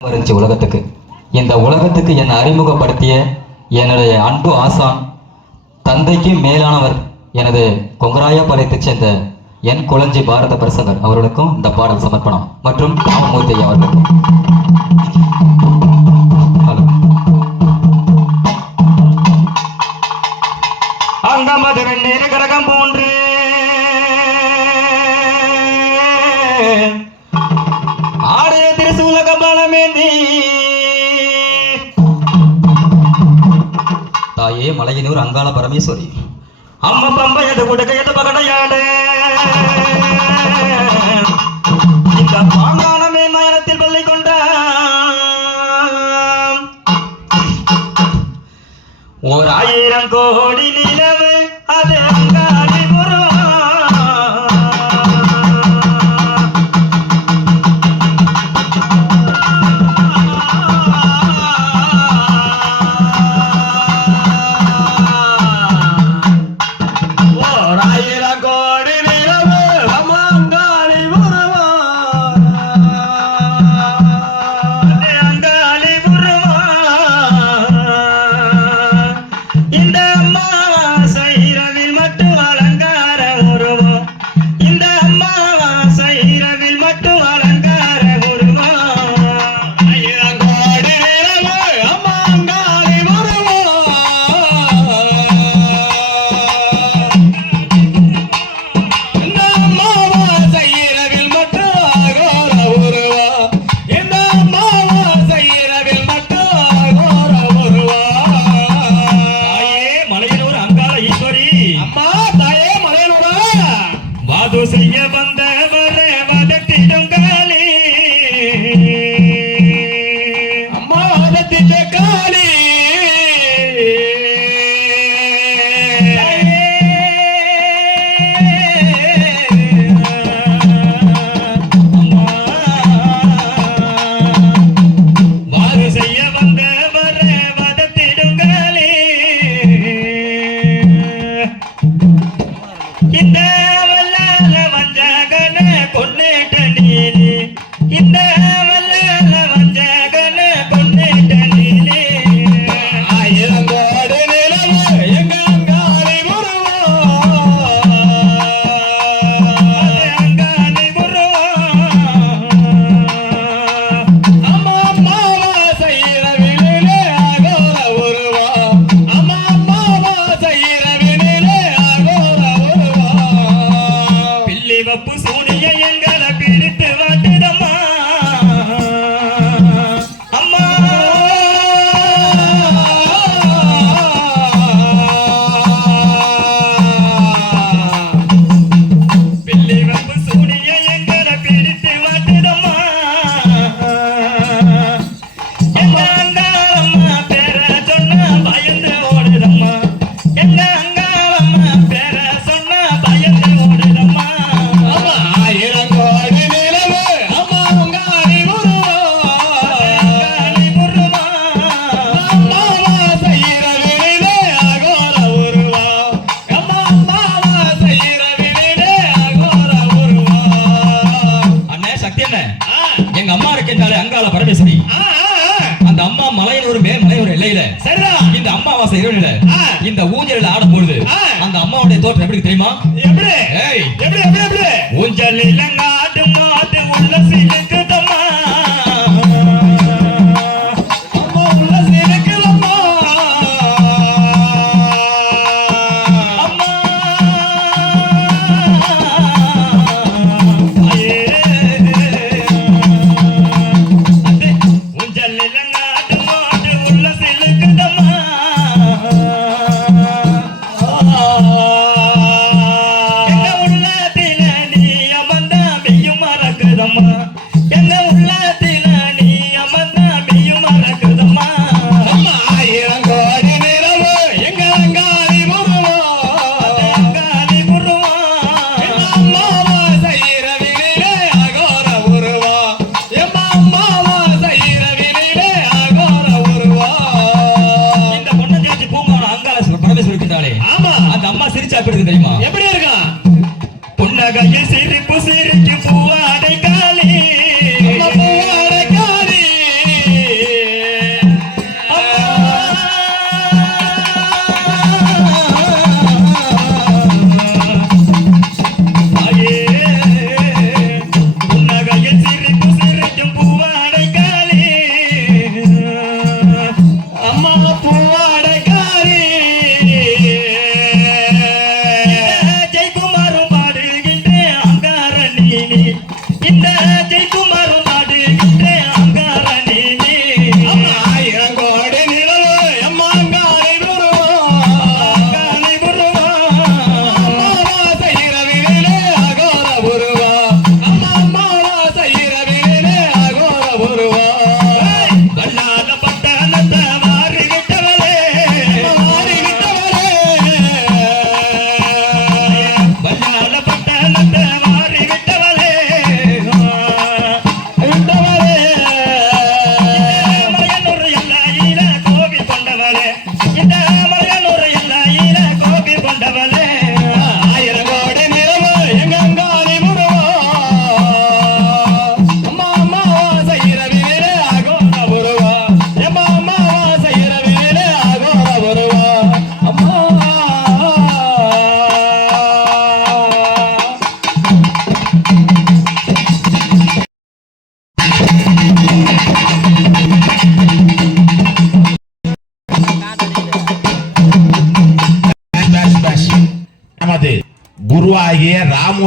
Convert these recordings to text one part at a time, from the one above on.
வந்துச்சு உலகத்துக்கு. இந்த உலகத்துக்கு என்னை அறிமுகப்படுத்திய என்னுடைய அன்பு ஆசான் தந்தைக்கு மேலானவர் எனது கொங்கராயா படைத்து சேர்ந்த என் குழஞ்சி பாரத பிரசங்கர் அவர்களுக்கும் இந்த பாடல் சமர்ப்பணம். மற்றும் காமமூர்த்தி அவர்களுக்கும் அந்த மதுரை நெருகரகம் போன்று ఎన్నూరు అంగాల పరమేశ్వరి అమ్మ పంప ఎద గుడక ఎద పగడయాడే இந்த பாங்கானமே மயனத்தில் பள்ளி கொண்ட ஓர் ஆயிரம் கோடி வெள்ளையில. சரிதான் இந்த அம்மாவாசை இரவுல. இந்த ஊஞ்சலில் ஆடும் பொழுது அந்த அம்மாவுடைய தோற்றம் எப்படி தெரியுமா? எப்படி? எப்படி எப்படி இந்த ஜெய்குமாரும்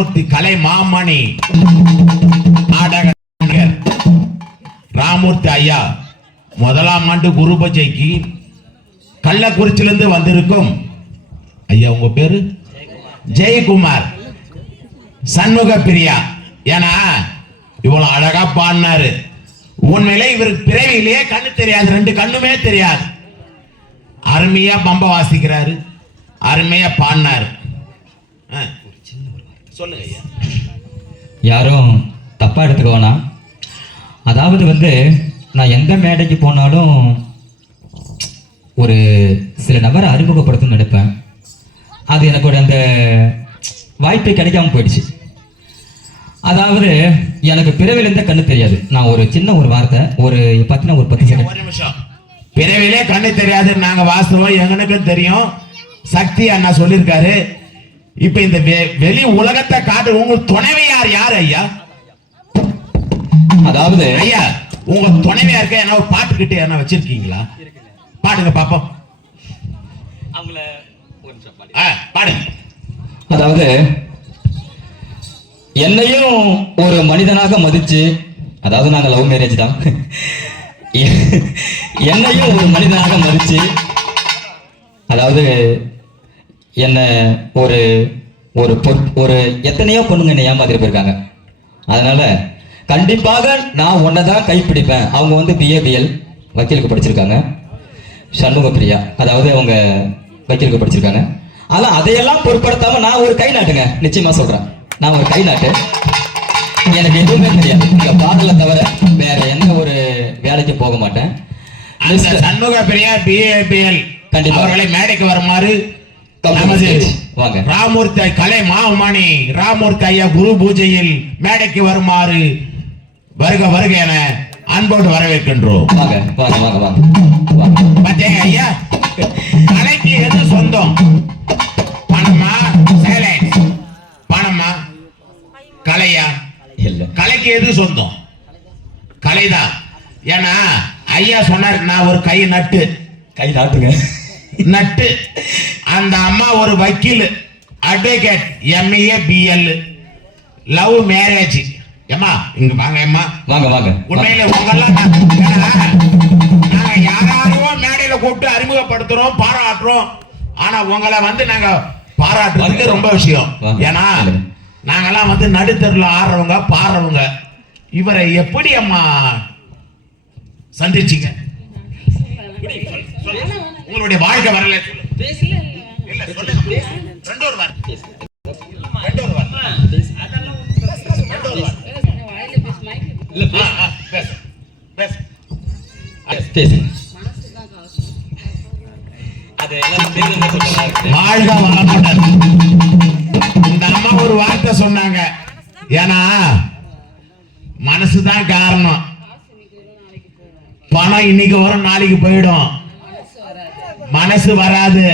ராமூர்த்தி கலை மாமணி. நாடக ராமூர்த்தி ஐயா. முதலாம் ஆண்டு குரு பஜைக்கு கள்ளக்குறிச்சியிலிருந்து வந்திருக்கும். ஐயா உங்க பேரு? ஜெயக்குமார். சண்முக பிரியா. ஏன்னா இவ்வளவு அழகா பாடினாரு. உண்மையிலே இவருக்கு பிறவியிலேயே கண்ணு தெரியாது ரெண்டு கண்ணுமே தெரியாது. அருமையா பம்ப வாசிக்கிறாரு. அருமையா பாடினாரு. சொல்லுங்க ஐயா. யாரும் தப்பாக எடுத்துக்க வேணாம். அதாவது வந்து நான் எந்த மேடைக்கு போனாலும் ஒரு சில நபரை அறிமுகப்படுத்தணும்னு நினைப்பேன். அது எனக்கு ஒரு அந்த வாய்ப்பு கிடைக்காம போயிடுச்சு. அதாவது எனக்கு பிறவிலிருந்த கண்ணு தெரியாது. நான் ஒரு சின்ன ஒரு வார்த்தை ஒரு பத்தின ஒரு பத்து செகண்ட் நிமிஷம். பிறவிலே கண்ணு தெரியாது நாங்க வாஸ்தவம் எங்களுக்கும் தெரியும். சக்தி அண்ணா சொல்லியிருக்காரு. இப்ப இந்த வெ- வெளி உலகத்தை காட்டு உங்க துணைவையார் யார் ஐயா? அதாவது ஐயா உங்க துணைவையாருக்கு என்ன ஒரு பாட்டு கிட்ட என்ன வச்சிருக்கீங்களா? பாடுங்க பாப்போம். பாடுங்க. அதாவது என்னையும் ஒரு மனிதனாக மதிச்சு அதாவது நாங்க லவ் மேரேஜ் தான். என்னையும் ஒரு மனிதனாக மதிச்சு அதாவது என்ன ஒரு ஒரு ஒரு எத்தனையோ பொண்ணுங்க என்னை ஏமாத்திட்டு போயிருக்காங்க. அதனால கண்டிப்பாக நான் உன்னை தான் கைப்பிடிப்பேன். அவங்க வந்து பிஏபிஎல் வக்கீலுக்கு படிச்சிருக்காங்க. சண்முக பிரியா அதாவது அவங்க வக்கீலுக்கு படிச்சிருக்காங்க. ஆனா அதையெல்லாம் பொருட்படுத்தாம நான் ஒரு கை நாட்டுங்க நிச்சயமா சொல்றேன். நான் ஒரு கை நாட்டு எனக்கு எதுவுமே தெரியாது. இந்த பாடலை தவிர வேற எந்த ஒரு வேலைக்கு போக மாட்டேன். சண்முக பெரியார் பிஏபிஎல் கண்டிப்பா. அவர்களை மேடைக்கு வருமாறு ராமூர்த்தி கலை மாமணி ராமூர்த்தி ஐயா குரு பூஜையில் மேடைக்கு வருமாறு வருக வருக என அன்போடு வரவேற்கின்றோம். ஐயா? கலைக்கு எது சொந்தம்? பணமா சைலன்ஸ் பணமா? கலையா? இல்ல. கலைக்கு எது சொந்தம்? கலைதான். ஏன்னா ஐயா சொன்னார் நான் ஒரு கை நட்டு. கை நாட்டுங்க. நட்டு. அந்த அம்மா ஒரு வக்கீல் advocate MA BL love marriage ஏம்மா இங்க வாங்க அம்மா வாங்க வாங்க. உண்மையில உங்கெல்லாம் நாங்க யாராரோ மேடையில கூப்பிட்டு அறிமுகப்படுத்துறோம் பாராட்டுறோம். ஆனா உங்களை வந்து நாங்க பாராட்டுறதுக்கு ரொம்ப விஷயம். ஏன்னா. நாங்கெல்லாம் வந்து நடுத்தருல ஆடுறவங்க பாடுறவங்க. இவரை எப்படி அம்மா சந்திச்சீங்க? சொல்லுங்க. உங்களுடைய வாழ்க்கை வரல. வாழ்க வளமுடன். இந்த அம்மா ஒரு வார்த்தை சொன்னாங்க. ஏன்னா மனசுதான் காரணம். பணம் இன்னைக்கு வரும் நாளைக்கு போயிடும். மனசு வராது.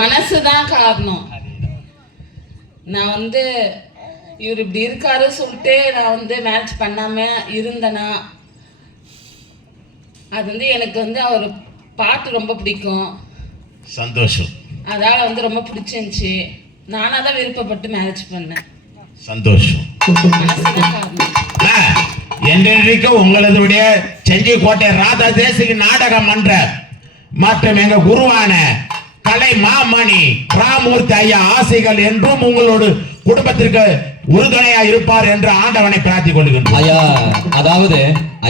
மனசுதான் காரணம். நான் வந்து இவர் இப்படி இருக்காரு சொல்லிட்டு நான் வந்து மேரேஜ் பண்ணாம இருந்தேனா அது வந்து எனக்கு வந்து அவர் பாட்டு ரொம்ப பிடிக்கும். சந்தோஷம். அதால வந்து ரொம்ப பிடிச்சிருந்துச்சு. நானா தான் விருப்பப்பட்டு மேரேஜ் பண்ணேன். சந்தோஷம். மனசுதான் காரணம். என்றென்றைக்கும் உங்களதுடைய செஞ்சி கோட்டை ராதா தேசிக நாடக மன்ற மற்றும் எங்க குருவான கலை மாமணி ராமூர்த்தி ஐயா ஆசைகள் என்றும் உங்களோடு குடும்பத்திற்கு உறுதுணையா இருப்பார் என்று ஆண்டவனை பிரார்த்திக் கொள்கின்றோம். ஐயா அதாவது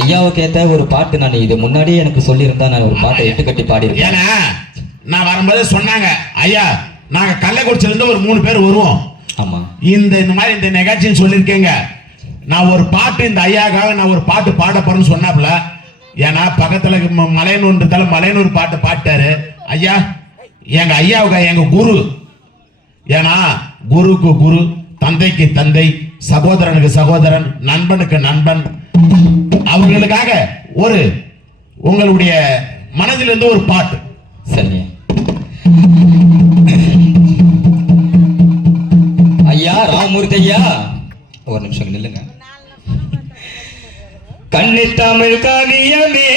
ஐயாவுக்கு ஏத்த ஒரு பாட்டு நான் இது முன்னாடியே எனக்கு சொல்லியிருந்தா நான் ஒரு பாட்டை எட்டு கட்டி பாடியிருக்கேன் ஏன்னா நான் வரும்போது சொன்னாங்க ஐயா நாங்க கள்ளக்குறிச்சில இருந்து ஒரு மூணு பேர் வருவோம். ஆமா. இந்த இந்த மாதிரி இந்த நிகழ்ச்சின்னு சொல்லியிருக்கீங்க. நான் ஒரு பாட்டு இந்த ஐயாக்காக நான் ஒரு பாட்டு பாட போறேன்னு சொன்னாப்புல. ஏன்னா பக்கத்துல ம- மலையனூர்ன்றதால மலையனூர் பாட்டு பாட்டாரு. ஐயா எங்க ஐயாவுக்கு எங்க குரு. ஏன்னா குருக்கு குரு தந்தைக்கு தந்தை சகோதரனுக்கு சகோதரன் நண்பனுக்கு நண்பன். அவர்களுக்காக ஒரு உங்களுடைய மனதிலிருந்து ஒரு பாட்டு. சரிங்க ஐயா ராமூர்த்தி ஐயா. ஒரு நிமிஷம் நில்லுங்க. கண்ணி தமிழ் கவியமே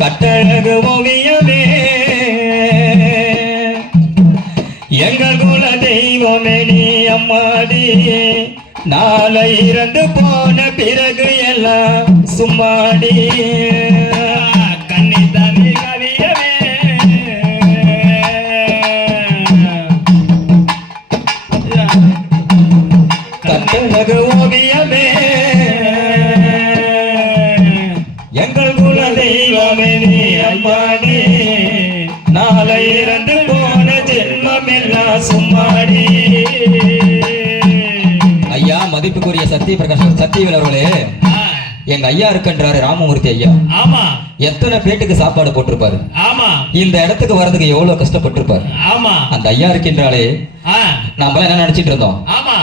கட்டழகு ஓவியம் நாளை இறந்து போன பிறகு எல்லாம் சும்மாடி மதிப்புக்குரிய சத்திய பிரகாஷ் சத்தியவேல் அவர்களே எங்க ஐயா இருக்கின்றாரு ராமமூர்த்தி ஐயா. ஆமா. எத்தனை பேட்டுக்கு சாப்பாடு போட்டிருப்பாரு? ஆமா. இந்த இடத்துக்கு வர்றதுக்கு எவ்வளவு கஷ்டப்பட்டிருப்பாரு? ஆமா. அந்த ஐயா இருக்கின்றாலே நாம என்ன நினைச்சிட்டு இருந்தோம்? ஆமா.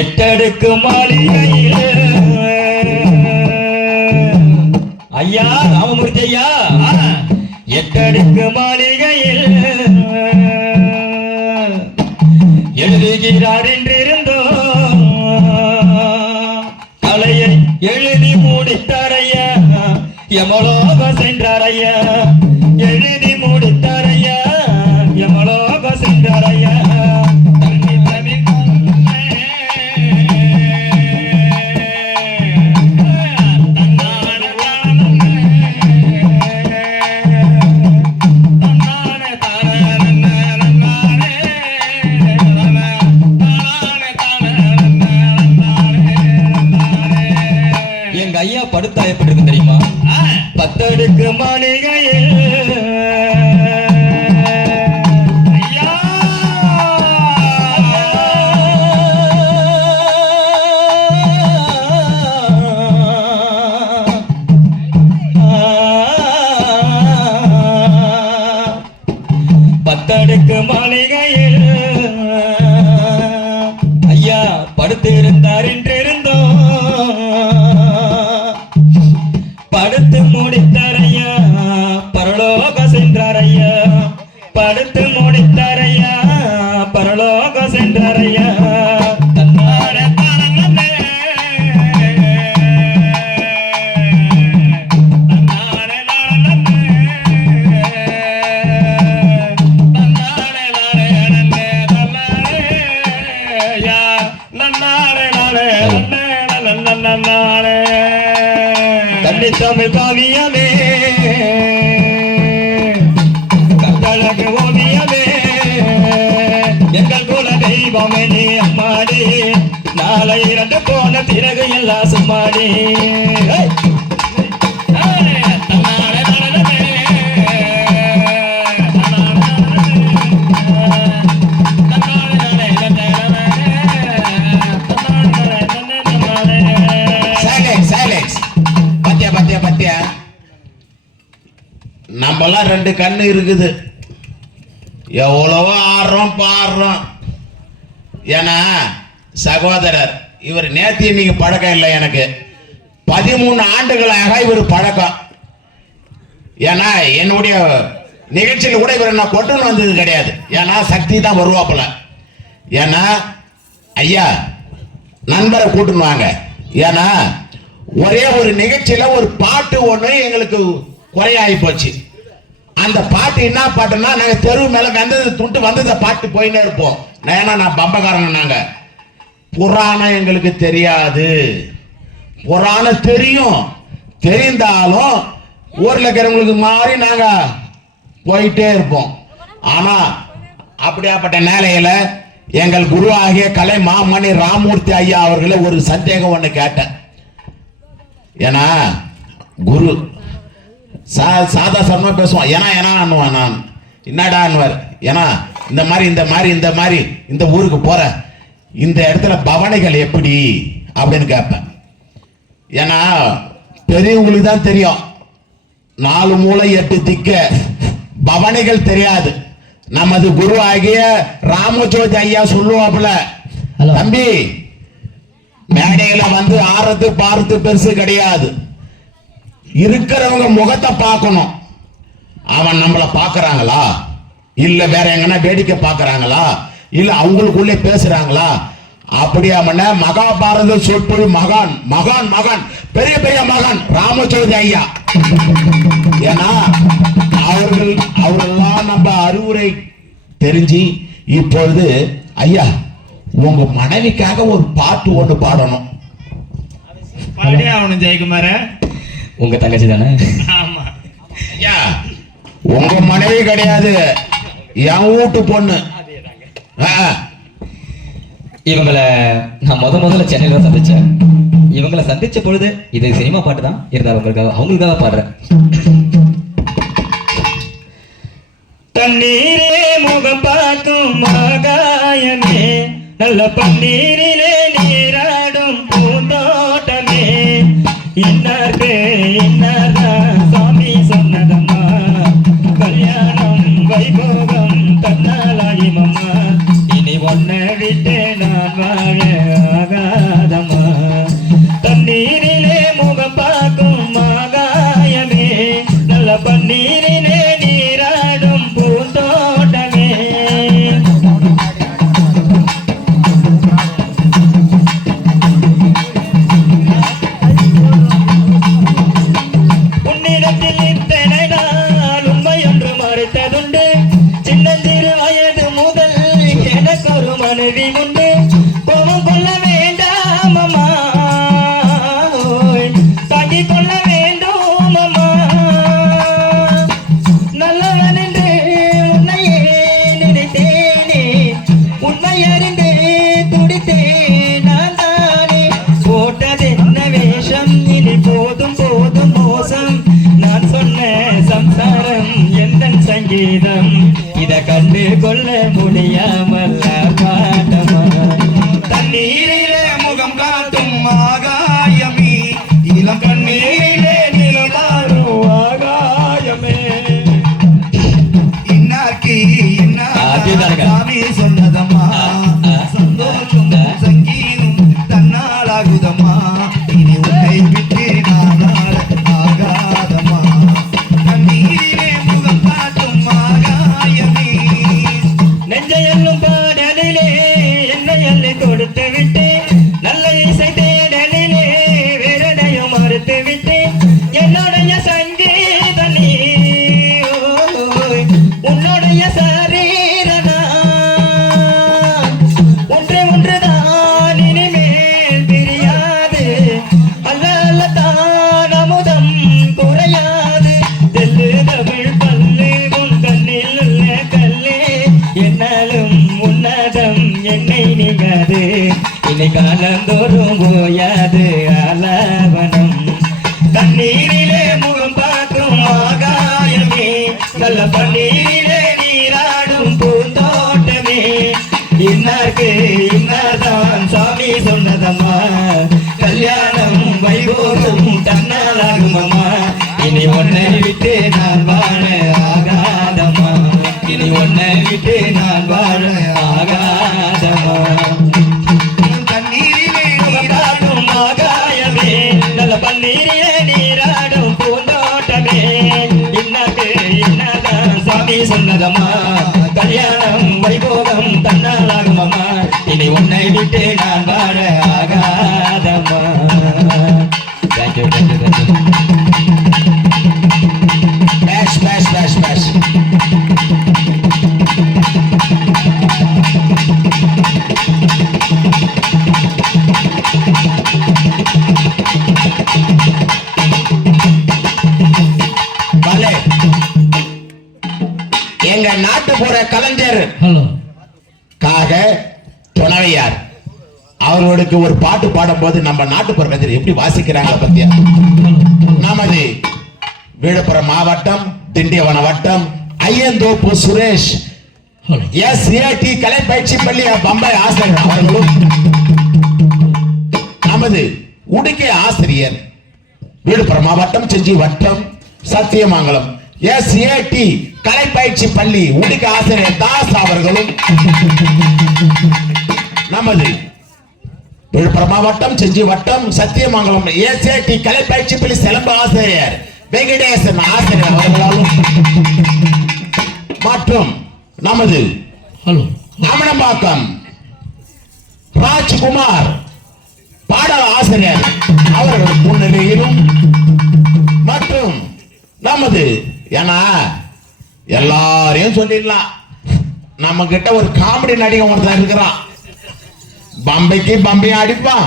எட்டடுக்கு மாளிகையில் ஐயா ராமமூர்த்தி ஐயா. எட்டடுக்கு மாளிகையில் எழுதுகிறார் யமலோக சென்றார் ஐயா. பத்தடுக்கு மாளிகையில் தண்ணி தமிழ் காவியமே கட்டழகு ஓவியமே எங்கள் குல தெய்வமே நீ அம்மாடி நாளை இரண்டு போன பிறகு எல்லாம் சும்மாடி. நம்மலாம் ரெண்டு கண்ணு இருக்குது? எவ்வளவோ ஆடுறோம் பாடுறோம் ஏன்னா சகோதரர் இவர் நேத்தி இன்னைக்கு பழக்கம் இல்லை எனக்கு. பதிமூணு ஆண்டுகளாக இவர் பழக்கம். ஏன்னா என்னுடைய நிகழ்ச்சியில் கூட இவரை நான் கொண்டுன்னு வந்தது கிடையாது. ஏன்னா சக்தி தான் வருவாப்புல. ஏன்னா ஐயா நண்பரை கூட்டுன்னு வாங்க. ஏன்னா ஒரே ஒரு நிகழ்ச்சியில் ஒரு பாட்டு ஒன்று எங்களுக்கு குறையாகி போச்சு. அந்த பாட்டு என்ன பாட்டுன்னா நாங்க தெரு மேல வந்தது துண்டு வந்தத பாட்டு போயின்னே இருப்போம். ஏன்னா நான் பம்பகாரன் நாங்க. புராணம் எங்களுக்கு தெரியாது. புராணம் தெரியும். தெரிந்தாலும் ஊர்ல இருக்கிறவங்களுக்கு மாதிரி நாங்க போயிட்டே இருப்போம். ஆனா அப்படியாப்பட்ட நிலையில எங்கள் குரு ஆகிய கலை மாமணி ராமூர்த்தி ஐயா அவர்களை ஒரு சந்தேகம் ஒன்று கேட்டேன். ஏன்னா குரு சா சாதா சர்மா பேசுவான். ஏன்னா ஏன்னா நான். என்னடான்னுவார் ஏன்னா இந்த மாதிரி இந்த மாதிரி இந்த மாதிரி இந்த ஊருக்கு போற இந்த இடத்துல பவனைகள் எப்படி? அப்படின்னு கேட்பேன். ஏன்னா பெரியவங்களுக்கு தான் தெரியும். நாலு மூளை எட்டு திக்க. பவனைகள் தெரியாது. நமது குரு ஆகிய ராமஜோதி ஐயா சொல்லுவாப்புல தம்பி மேடையில வந்து ஆறது பார்த்து பெருசு கிடையாது. இருக்கிறவங்க முகத்தை பார்க்கணும். அவன் நம்மளை பார்க்கறாங்களா? இல்ல வேற எங்கன்னா வேடிக்கை பார்க்கறாங்களா? இல்ல அவங்களுக்குள்ளே பேசுறாங்களா? அப்படியா மகாபாரத சொற்பொழி மகான் மகான் மகான் பெரிய பெரிய மகான் ராமச்சோதி ஐயா. ஏன்னா அவர்கள் அவரெல்லாம் நம்ம அறிவுரை தெரிஞ்சு இப்பொழுது ஐயா உங்க மனைவிக்காக ஒரு பாட்டு ஒன்று பாடணும். ஜெயக்குமார? உங்க தங்கச்சி தானே? ஆமா. ஐயா உங்க மனைவி கிடையாது. என் வீட்டு பொண்ணு. இவங்கள நான் முத முதல்ல சென்னையில தான் சந்திச்சேன். இவங்கள சந்திச்ச பொழுது இது சினிமா பாட்டு தான். இருந்தாலும் அவங்களுக்காக அவங்களுக்காக பாடுறேன். தண்ணீரே முகம் பார்க்கும் ஆகாயமே நல்ல பன்னீரிலே மனைவி முன் இன்னருக்கு இன்னதான் சாமி சொன்னதம்மா. கல்யாணம் வைபோகம் தன்னாலாகுமம்மா இனி உன்னை விட்டு நான் வாழ ஆகாதம்மா. இனி உன்னை விட்டு நான் வாழ ஆகாதம்மா. தண்ணீரிலே நீராடும் ஆகாயமே. நல்ல பன்னீரிலே நீராடும் பூந்தோட்டமே. இன்னது இன்னதான் சாமி சொன்னதம்மா. கல்யாணம் வைபோகம் தன்ன விட்டு நான் வாழ ஆகாதம்மா. Thank you thank you thank you. எங்க நாட்டுப்புற கலைஞர் காக துணவையார். அவர்களுக்கு ஒரு பாட்டு பாடும்போது நம்ம நாட்டுப்புற கலைஞர் எப்படி வாசிக்கிறாங்க பத்தியா? நமது விழுப்புரம் மாவட்டம் திண்டியவன வட்டம் ஐயந்தோப்பு சுரேஷ் எஸ் ஏடி கலை பயிற்சி பள்ளி பம்பாய் ஆசிரியர் அவர்களும். நமது உடுக்கை ஆசிரியர் விழுப்புரம் மாவட்டம் செஞ்சி வட்டம் சத்தியமங்கலம் எஸ் ஏடி கலை பயிற்சி பள்ளி உடுக்கை ஆசிரியர் தாஸ் அவர்களும். நமது விழுப்புரம் மாவட்டம் செஞ்சி வட்டம் சத்தியமங்கலம் ஏசேடி கலை பயிற்சி பள்ளி சிலம்பு ஆசிரியர் வெங்கடேசன் ஆசிரியர் அவர்களாலும். மற்றும் நமது அமனம்பாக்கம் ராஜ்குமார் பாடல் ஆசிரியர் அவர்கள் முன்னிலையிலும். மற்றும் நமது ஏன்னா எல்லாரையும் சொல்லிடலாம். நம்ம கிட்ட ஒரு காமெடி நடிகன் ஒருத்தன் இருக்கிறான். பம்பைக்கு பம்பையும் அடிப்பான்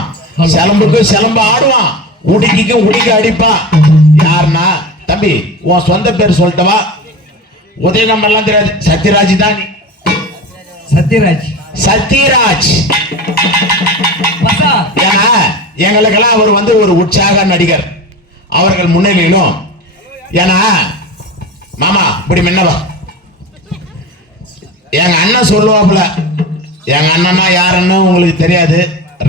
சிலம்புக்கு சிலம்பு ஆடுவான். உடுக்கிக்கும் உடுக்கி அடிப்பான் யாருன்னா? தம்பி உன் சொந்த பேர் சொல்லிட்டவா உதயகம் எல்லாம் தெரியாது சத்யராஜ் தான் நீ. சத்யராஜ். சத்யராஜ். ஏன்னா எங்களுக்கெல்லாம் அவர் வந்து ஒரு உற்சாக நடிகர். அவர்கள் முன்னிலையிலும். ஏன்னா மாமா இப்படி முன்னவா. எங்க அண்ணன் சொல்லுவாப்புல எங்க அண்ணனா யாருன்னு உங்களுக்கு தெரியாது.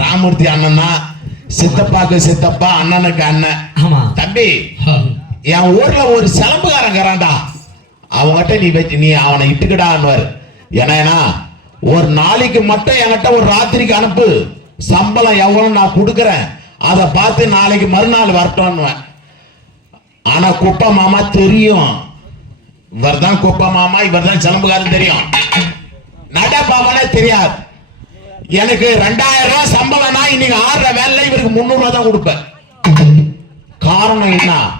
ராமூர்த்தி அண்ணன் தான் சித்தப்பாக்கு சித்தப்பா அண்ணனுக்கு அண்ணன். ஆமா. தம்பி என் ஊர்ல ஒரு சிலம்புக்காரங்கிறான்டா அவங்ககிட்ட நீ வச்சு நீ அவனை இட்டுக்கிடான்னுவார். ஏன்னா ஒரு நாளைக்கு மட்டும் என்கிட்ட ஒரு ராத்திரிக்கு அனுப்பு. சம்பளம் எவ்வளவு நான் கொடுக்குறேன். அதை பார்த்து நாளைக்கு மறுநாள் வரட்டும்னுவேன். ஆனா குப்பா மாமா தெரியும். இவர் தான் குப்பா மாமா இவர் தான் சிலம்புக்காரன் தெரியும். நடப்பாமனே தெரியாது. எனக்கு ரெண்டாயிரம் ரூபாய் சம்பளம்னா இன்னைக்கு ஆடுற வேலை இவருக்கு முந்நூறு ரூபாய் தான் கொடுப்பேன். காரணம் என்ன?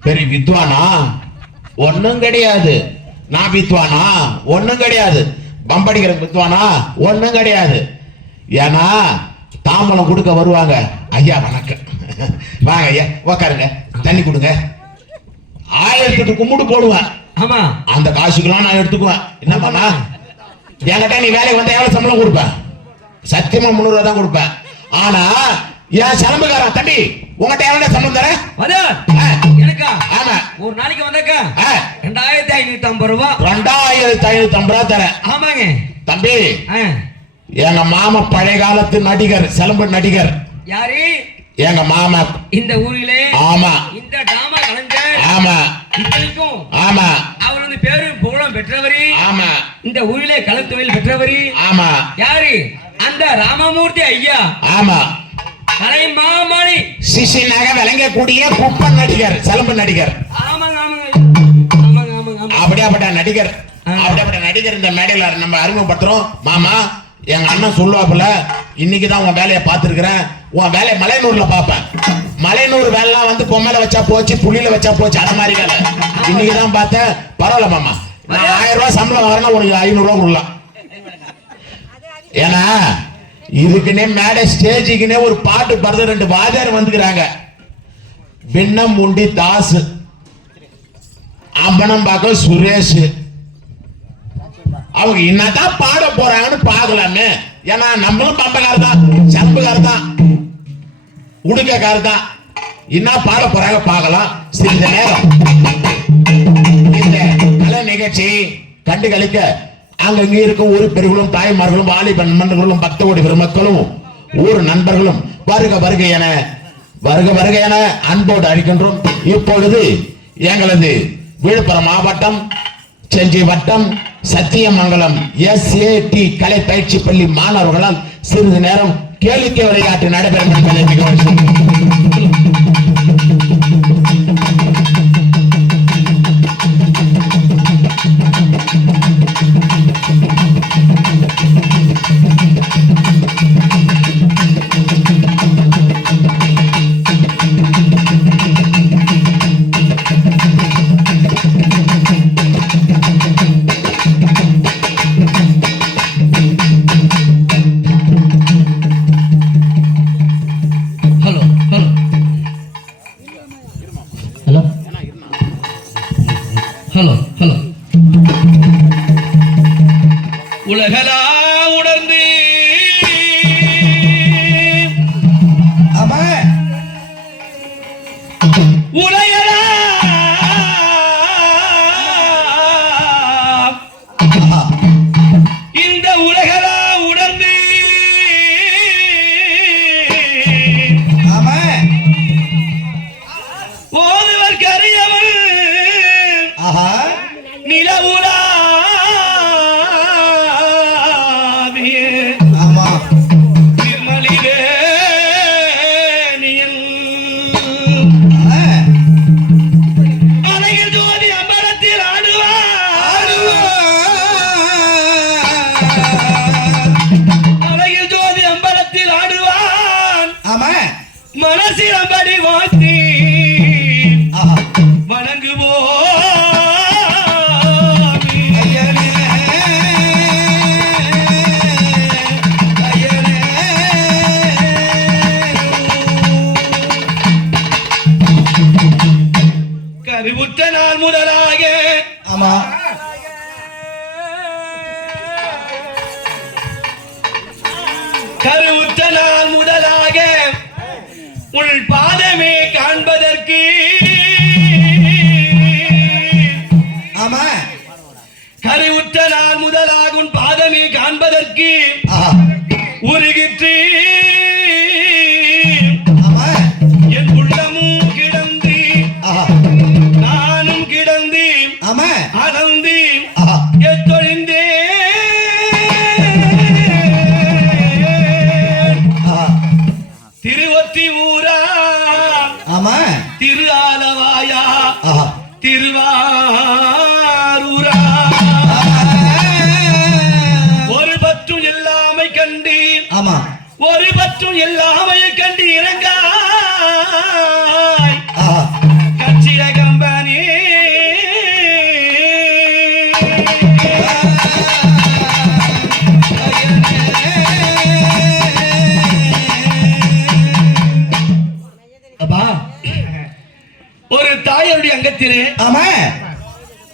பெரிய வித்வானா? ஒண்ணும் கிடையாது. நான் வித்வானா? ஒண்ணும் கிடையாது. பம்படிக்கிற வித்வானா? ஒண்ணும் கிடையாது. ஏன்னா தாம்பலம் கொடுக்க வருவாங்க. ஐயா வணக்கம். வாங்க ஐயா உக்காருங்க. தண்ணி கொடுங்க. ஆயிரத்தெட்டு கும்பிடு போடுவேன். ஆமா. அந்த காசுக்கெல்லாம் நான் எடுத்துக்குவேன். என்ன பண்ணா? என்கிட்ட நீ வேலைக்கு வந்தா எவ்வளவு சம்பளம் கொடுப்பேன் சத்தியமா முந்நூறு ரூபா தான் கொடுப்பேன் ஆனா என் சிலம்புக்காரன் தம்பி உங்ககிட்ட எவ்வளவு சம்பளம் ஆ, எனக்கா? ஆமா. ஒரு நாளைக்கு வந்தாக்கா? ரெண்டாயிரத்தி ஐநூத்தி ஐம்பது ரூபா. ரெண்டாயிரத்தி ஐநூத்தி ஐம்பது ரூபா தரேன். ஆமாங்க. தம்பி எங்க மாமா பழைய காலத்து நடிகர் சிலம்பு நடிகர். யாரு? எங்க மாமா. இந்த ஊரிலே ஆமா. இந்த டிராமா கலைஞர். ஆமா. இத்தனைக்கும் ஆமா. அவர் வந்து பேரும் புகழும் பெற்றவரு. ஆமா. இந்த ஊரிலே கலைத்தொழில் பெற்றவரு. ஆமா. யாரு? அந்த ராமமூர்த்தி ஐயா. ஆமா. கலை மாமணி சிசி நகை விளங்கக்கூடிய குப்பன் நடிகர் சிலம்பு நடிகர். ஆமாங்க ஆமாங்க. ஆமாங்க அப்படியாப்பட்ட நடிகர். அப்படியாப்பட்ட நடிகர் இந்த மேடையில நம்ம அறிமுகப்படுத்துறோம். மாமா எங்க அண்ணன் சொல்லுவாப்புல இன்னைக்கு தான் உன் வேலையை பார்த்துருக்கிறேன். உன் வேலையை மலையனூர்ல பார்ப்பேன். மலையனூர் வேலைலாம் வந்து பொம்மையில வச்சா போச்சு புள்ளியில வச்சா போச்சு அந்த மாதிரி வேலை. இன்னைக்கு தான் பார்த்தேன். பரவாயில்ல மாமா. நான் ஆயிரம் ரூபாய் சம்பளம் வரணும் உனக்கு ஐநூறு ரூபாய் கொடுக்கலாம். ஏன்னா இதுக்குன்னே மேடை ஸ்டேஜுக்குன்னே ஒரு பாட்டு பாடுறது ரெண்டு வாதியார் வந்துக்கிறாங்க. விண்ணம் உண்டி தாஸ் அம்பனம் பார்க்க சுரேஷ். அவங்க என்னதான் பாட போறாங்கன்னு பார்க்கலாமே. ஏன்னா நம்மளும் பம்பக்கார தான் சம்புக்கார தான் உடுக்கக்கார தான் என்ன பாட போறாங்க பார்க்கலாம். சிறிது நேரம். இந்த கலை நிகழ்ச்சி கண்டு கழிக்க அங்கங்க இருக்கும் ஊர் பெருகளும் தாய்மார்களும் வாலிப நண்பர்களும் பக்த கோடி பெருமக்களும் ஊர் நண்பர்களும் வருக வருக என வருக வருக என அன்போடு அழிக்கின்றோம். இப்பொழுது எங்களது விழுப்புரம் மாவட்டம் செஞ்சி வட்டம் சத்தியமங்கலம் எஸ் ஏ டி கலை பயிற்சி பள்ளி மாணவர்களால் சிறிது நேரம் கேளிக்கை விளையாட்டு நடைபெறும். நிகழ்ச்சி கருவுற்ற நாள் முதலாக அங்கத்திலே ஆமா.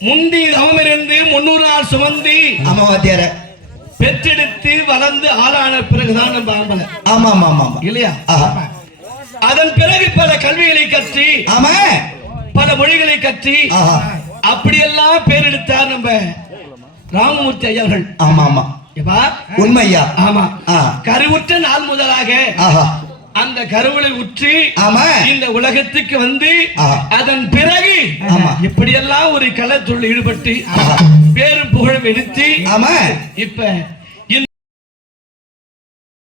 முந்தி தவமிருந்து முன்னூறு நாள் சுமந்து ஆமா வாத்தியார. பெற்றெடுத்து வளர்ந்து ஆளான பிறகுதான் நம்ம ஆம்பளை. ஆமா ஆமா ஆமா இல்லையா? அதன் பிறகு பல கல்விகளை கற்றி ஆமா. பல மொழிகளை கற்றி அப்படியெல்லாம் பேர் எடுத்தார் நம்ம ராமமூர்த்தி ஐயர்கள். ஆமா ஆமா. உண்மையா? ஆமா. கருவுற்ற நாள் முதலாக அந்த கருவிலை உற்று ஆமா இந்த உலகத்துக்கு வந்து. அதன் பிறகு. இப்படியெல்லாம் ஒரு கலைத்தொழில் ஈடுபட்டு ஆஹா. பேரும் புகழும் எடுத்து ஆமா இப்ப